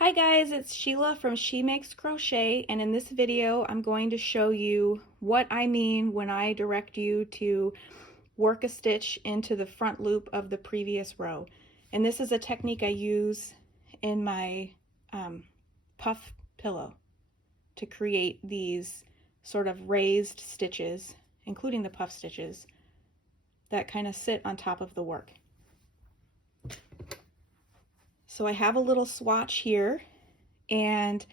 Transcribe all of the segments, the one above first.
Hi guys, it's Sheila from She Makes Crochet, and in this video I'm going to show you what I mean when I direct you to work a stitch into the front loop of the previous row. And this is a technique I use in my puff pillow to create these sort of raised stitches, including the puff stitches, that kind of sit on top of the work. So I have a little swatch here, and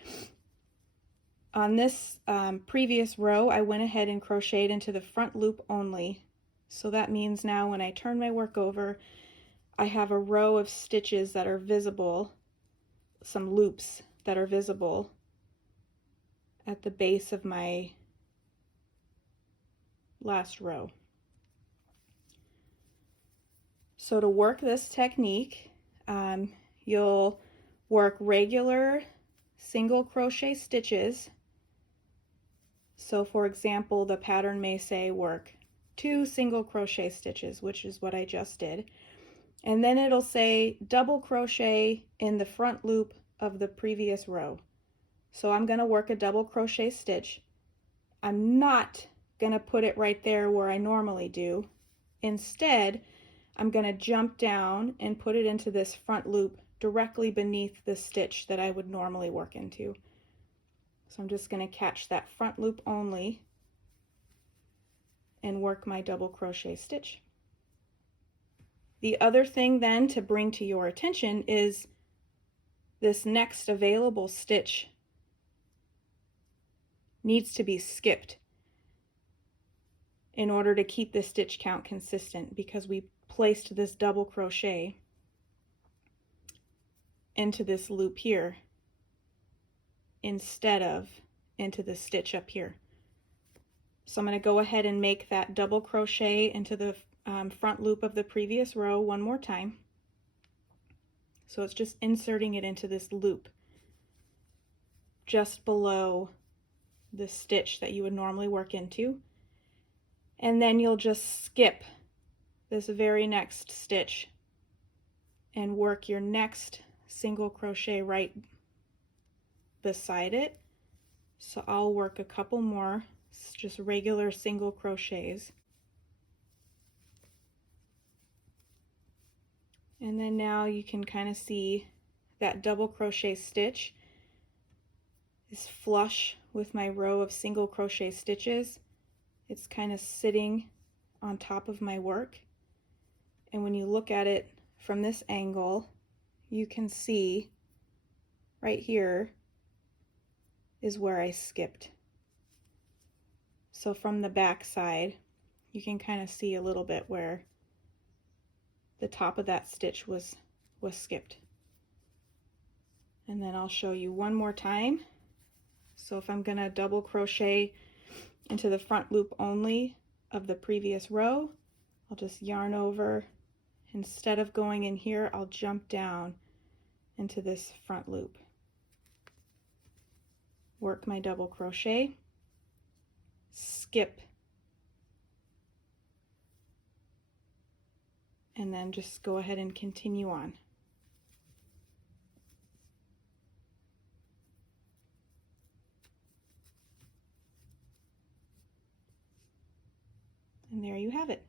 on this previous row I went ahead and crocheted into the front loop only. So that means now when I turn my work over, I have a row of stitches that are visible, some loops that are visible at the base of my last row. So to work this technique, you'll work regular single crochet stitches. So for example, the pattern may say work 2 single crochet stitches, which is what I just did. And then it'll say double crochet in the front loop of the previous row. So I'm going to work a double crochet stitch. I'm not going to put it right there where I normally do. Instead, I'm going to jump down and put it into this front loop directly beneath the stitch that I would normally work into. So I'm just going to catch that front loop only and work my double crochet stitch. The other thing then to bring to your attention is this next available stitch needs to be skipped in order to keep the stitch count consistent, because we placed this double crochet into this loop here instead of into the stitch up here. So I'm going to go ahead and make that double crochet into the front loop of the previous row one more time. So it's just inserting it into this loop just below the stitch that you would normally work into. And then you'll just skip this very next stitch and work your next single crochet right beside it. So I'll work a couple more just regular single crochets. And then now you can kind of see that double crochet stitch is flush with my row of single crochet stitches. It's kind of sitting on top of my work. And when you look at it from this angle, you can see right here is where I skipped. So from the back side, you can kind of see a little bit where the top of that stitch was skipped. And then I'll show you one more time. So if I'm going to double crochet into the front loop only of the previous row, I'll just yarn over. Instead of going in here, I'll jump down into this front loop. Work my double crochet, skip, and then just go ahead and continue on. And there you have it.